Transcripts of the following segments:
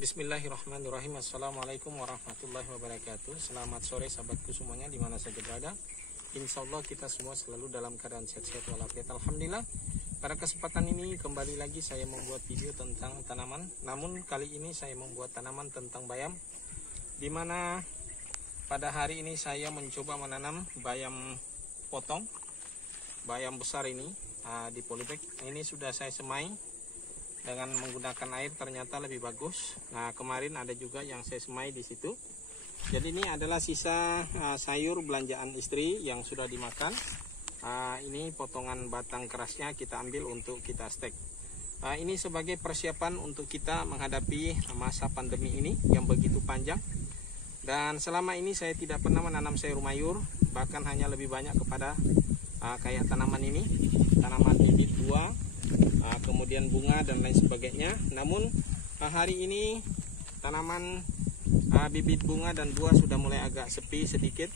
Bismillahirrahmanirrahim. Assalamualaikum warahmatullahi wabarakatuh. Selamat sore sahabatku semuanya dimana saja berada. Insya Allah kita semua selalu dalam keadaan sehat-sehat walafiat. Alhamdulillah. Pada kesempatan ini kembali lagi saya membuat video tentang tanaman. Namun kali ini saya membuat tanaman tentang bayam, dimana pada hari ini saya mencoba menanam bayam potong, bayam besar ini di polybag. Ini sudah saya semai dengan menggunakan air, ternyata lebih bagus. Nah, kemarin ada juga yang saya semai di situ. Jadi ini adalah sisa sayur belanjaan istri yang sudah dimakan. Ini potongan batang kerasnya kita ambil untuk kita stek. Ini sebagai persiapan untuk kita menghadapi masa pandemi ini yang begitu panjang. Dan selama ini saya tidak pernah menanam sayur mayur, bahkan hanya lebih banyak kepada kayak tanaman ini, tanaman bibit buah, kemudian bunga dan lain sebagainya. Namun hari ini tanaman bibit bunga dan buah sudah mulai agak sepi sedikit.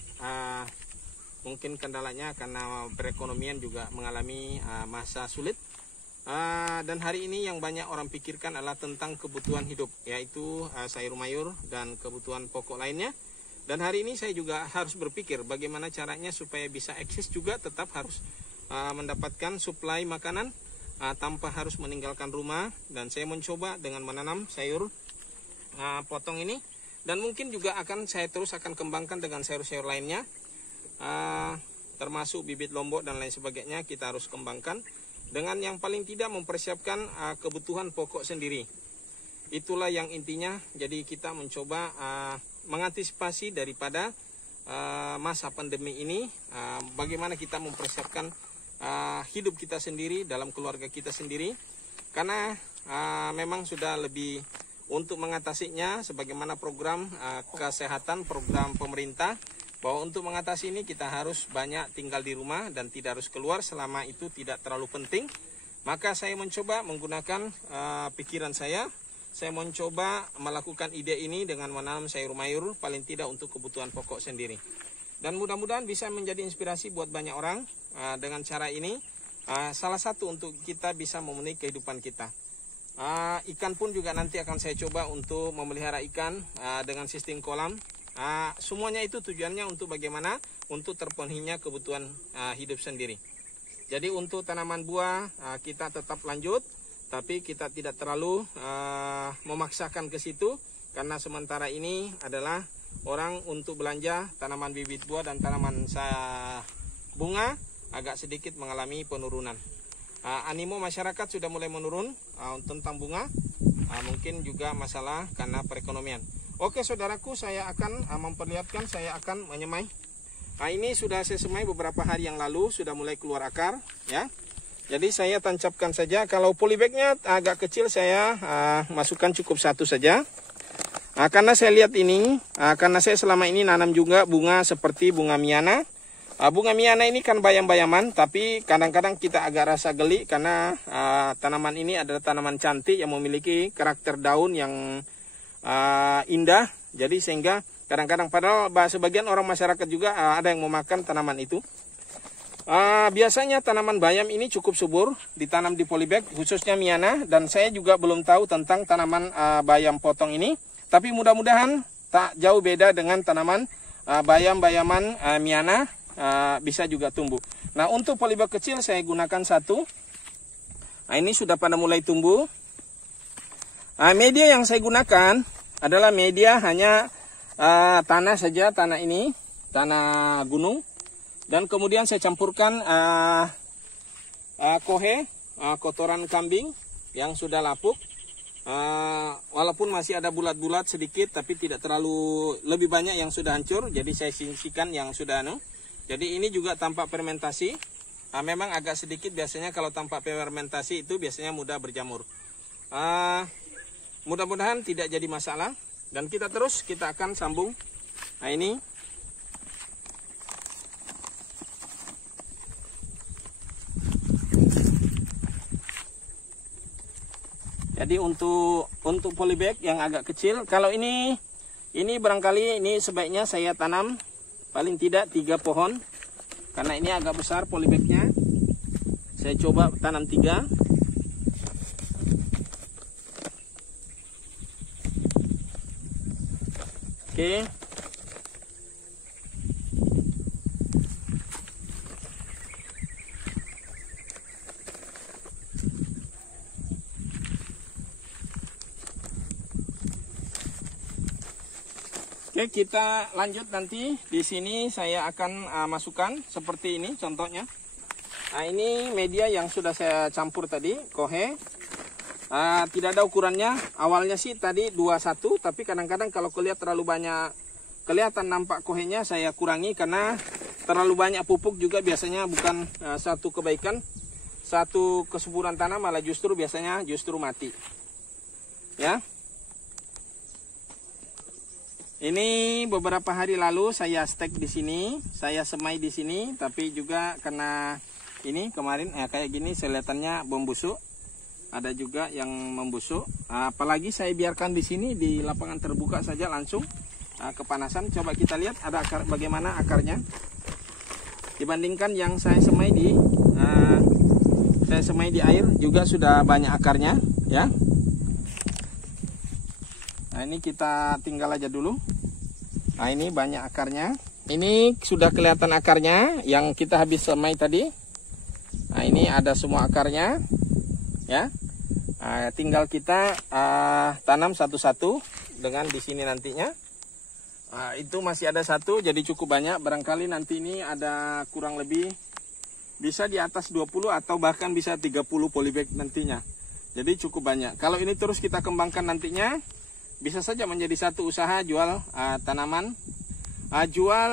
Mungkin kendalanya karena perekonomian juga mengalami masa sulit. Dan hari ini yang banyak orang pikirkan adalah tentang kebutuhan hidup, yaitu sayur mayur dan kebutuhan pokok lainnya. Dan hari ini saya juga harus berpikir bagaimana caranya supaya bisa eksis juga, tetap harus mendapatkan suplai makanan tanpa harus meninggalkan rumah. Dan saya mencoba dengan menanam sayur potong ini, dan mungkin juga saya terus akan kembangkan dengan sayur-sayur lainnya, termasuk bibit lombok dan lain sebagainya. Kita harus kembangkan dengan yang paling tidak mempersiapkan kebutuhan pokok sendiri. Itulah yang intinya. Jadi kita mencoba mengantisipasi daripada masa pandemi ini, bagaimana kita mempersiapkan hidup kita sendiri, dalam keluarga kita sendiri. Karena memang sudah lebih untuk mengatasinya, sebagaimana program kesehatan, program pemerintah, bahwa untuk mengatasi ini kita harus banyak tinggal di rumah dan tidak harus keluar selama itu tidak terlalu penting. Maka saya mencoba menggunakan pikiran saya mencoba melakukan ide ini dengan menanam sayur mayur, paling tidak untuk kebutuhan pokok sendiri. Dan mudah-mudahan bisa menjadi inspirasi buat banyak orang dengan cara ini. Salah satu untuk kita bisa memenuhi kehidupan kita. Ikan pun juga nanti akan saya coba untuk memelihara ikan dengan sistem kolam. Semuanya itu tujuannya untuk bagaimana untuk terpenuhinya kebutuhan hidup sendiri. Jadi untuk tanaman buah kita tetap lanjut, tapi kita tidak terlalu memaksakan ke situ, karena sementara ini adalah orang untuk belanja tanaman bibit buah dan tanaman bunga agak sedikit mengalami penurunan. Animo masyarakat sudah mulai menurun tentang bunga, mungkin juga masalah karena perekonomian. Oke saudaraku, saya akan memperlihatkan, saya akan menyemai. Ini sudah saya semai beberapa hari yang lalu, sudah mulai keluar akar ya. Jadi saya tancapkan saja. Kalau polybagnya agak kecil, saya masukkan cukup satu saja. Karena saya lihat ini, karena saya selama ini nanam juga bunga seperti bunga miana. Bunga miana ini kan bayam-bayaman, tapi kadang-kadang kita agak rasa geli karena tanaman ini adalah tanaman cantik yang memiliki karakter daun yang indah. Jadi sehingga kadang-kadang, padahal sebagian orang masyarakat juga ada yang memakan tanaman itu. Biasanya tanaman bayam ini cukup subur ditanam di polybag, khususnya miana. Dan saya juga belum tahu tentang tanaman bayam potong ini, tapi mudah-mudahan tak jauh beda dengan tanaman bayam-bayaman miana, bisa juga tumbuh. Nah, untuk polybag kecil saya gunakan satu. Ini sudah pada mulai tumbuh. Media yang saya gunakan adalah media hanya tanah saja, tanah ini, tanah gunung. Dan kemudian saya campurkan kohe, kotoran kambing yang sudah lapuk. Walaupun masih ada bulat-bulat sedikit, tapi tidak terlalu lebih banyak yang sudah hancur. Jadi saya sisihkan yang sudah Jadi ini juga tanpa fermentasi. Memang agak sedikit biasanya kalau tanpa fermentasi itu biasanya mudah berjamur. Mudah-mudahan tidak jadi masalah. Dan kita akan sambung. Nah ini. Jadi untuk polybag yang agak kecil, kalau ini barangkali ini sebaiknya saya tanam paling tidak 3 pohon. Karena ini agak besar polybagnya. Saya coba tanam 3. Oke. Oke, kita lanjut nanti. Di sini saya akan masukkan seperti ini contohnya. Nah, ini media yang sudah saya campur tadi, kohe. Tidak ada ukurannya. Awalnya sih tadi 21, tapi kadang-kadang kalau kelihatan terlalu banyak, kelihatan nampak kohenya, saya kurangi karena terlalu banyak pupuk juga biasanya bukan satu kebaikan. Satu kesuburan tanah malah justru biasanya mati. Ya. Ini beberapa hari lalu saya stek di sini, saya semai di sini, tapi juga karena ini kemarin kayak gini kelihatannya membusuk. Ada juga yang membusuk. Apalagi saya biarkan di sini di lapangan terbuka saja langsung kepanasan. Coba kita lihat ada bagaimana akarnya. Dibandingkan yang saya semai di air juga sudah banyak akarnya, ya. Nah, ini kita tinggal aja dulu. Nah, ini banyak akarnya. Ini sudah kelihatan akarnya yang kita habis semai tadi. Nah, ini ada semua akarnya, ya. Nah, tinggal kita tanam satu-satu dengan di sini nantinya. Nah, itu masih ada satu, jadi cukup banyak. Barangkali nanti ini ada kurang lebih bisa di atas 20 atau bahkan bisa 30 polybag nantinya. Jadi cukup banyak. Kalau ini terus kita kembangkan nantinya, bisa saja menjadi satu usaha jual tanaman, jual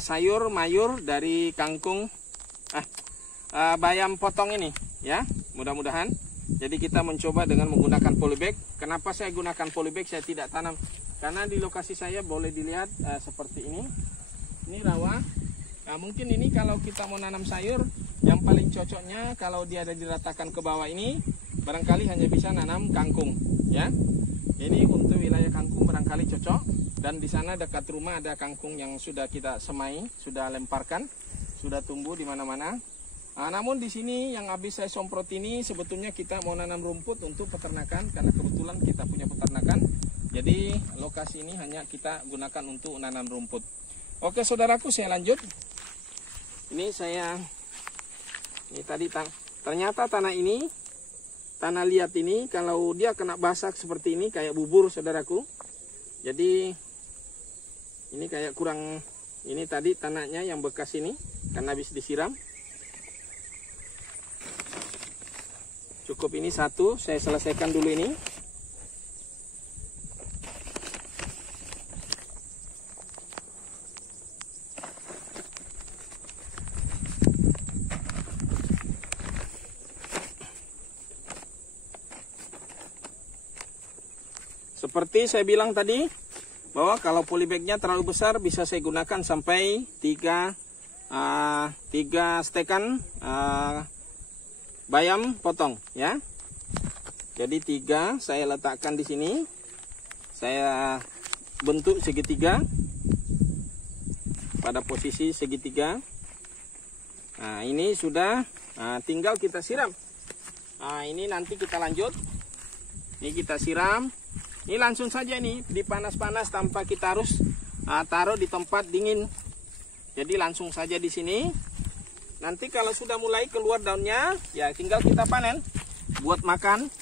sayur mayur dari kangkung, bayam potong ini, ya. Mudah-mudahan. Jadi kita mencoba dengan menggunakan polybag. Kenapa saya gunakan polybag? Saya tidak tanam karena di lokasi saya boleh dilihat seperti ini. Ini rawa. Nah, mungkin ini kalau kita mau nanam sayur, yang paling cocoknya kalau dia ada diratakan ke bawah ini, barangkali hanya bisa nanam kangkung, ya. Ini untuk wilayah kangkung barangkali cocok, dan di sana dekat rumah ada kangkung yang sudah kita semai, sudah lemparkan, sudah tumbuh di mana-mana. Nah, namun di sini yang habis saya semprot ini sebetulnya kita mau nanam rumput untuk peternakan karena kebetulan kita punya peternakan. Jadi lokasi ini hanya kita gunakan untuk nanam rumput. Oke, saudaraku, saya lanjut. Ini tadi ternyata tanah ini, tanah liat ini kalau dia kena basah seperti ini kayak bubur, saudaraku. Jadi ini kayak kurang, ini tadi tanahnya yang bekas ini karena habis disiram. Cukup ini satu, saya selesaikan dulu ini. Seperti saya bilang tadi, bahwa kalau polybagnya terlalu besar bisa saya gunakan sampai 3 stekan bayam potong, ya. Jadi 3 saya letakkan di sini. Saya bentuk segitiga pada posisi segitiga. Nah, ini sudah, tinggal kita siram. Nah, ini nanti kita lanjut. Ini kita siram. Ini langsung saja nih dipanas-panas tanpa kita harus taruh di tempat dingin. Jadi langsung saja di sini. Nanti kalau sudah mulai keluar daunnya, ya tinggal kita panen buat makan.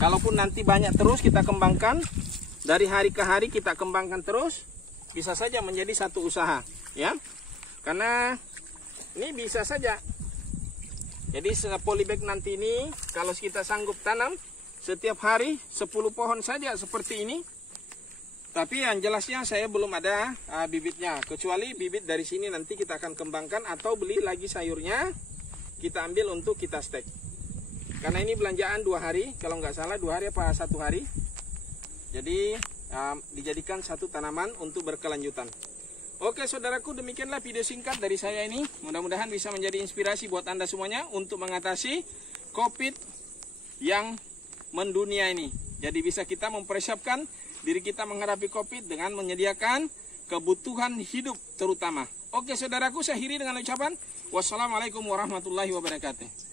Kalaupun nanti banyak terus kita kembangkan, dari hari ke hari kita kembangkan terus, bisa saja menjadi satu usaha, ya. Karena ini bisa saja. Jadi polybag nanti ini kalau kita sanggup tanam setiap hari 10 pohon saja seperti ini. Tapi yang jelasnya saya belum ada bibitnya, kecuali bibit dari sini nanti kita akan kembangkan atau beli lagi sayurnya, kita ambil untuk kita stek. Karena ini belanjaan 2 hari, kalau nggak salah 2 hari apa 1 hari. Jadi dijadikan satu tanaman untuk berkelanjutan. Oke, saudaraku, demikianlah video singkat dari saya ini. Mudah-mudahan bisa menjadi inspirasi buat Anda semuanya untuk mengatasi COVID yang mendunia ini. Jadi bisa kita mempersiapkan diri kita menghadapi COVID dengan menyediakan kebutuhan hidup terutama. Oke, saudaraku, saya akhiri dengan ucapan wassalamualaikum warahmatullahi wabarakatuh.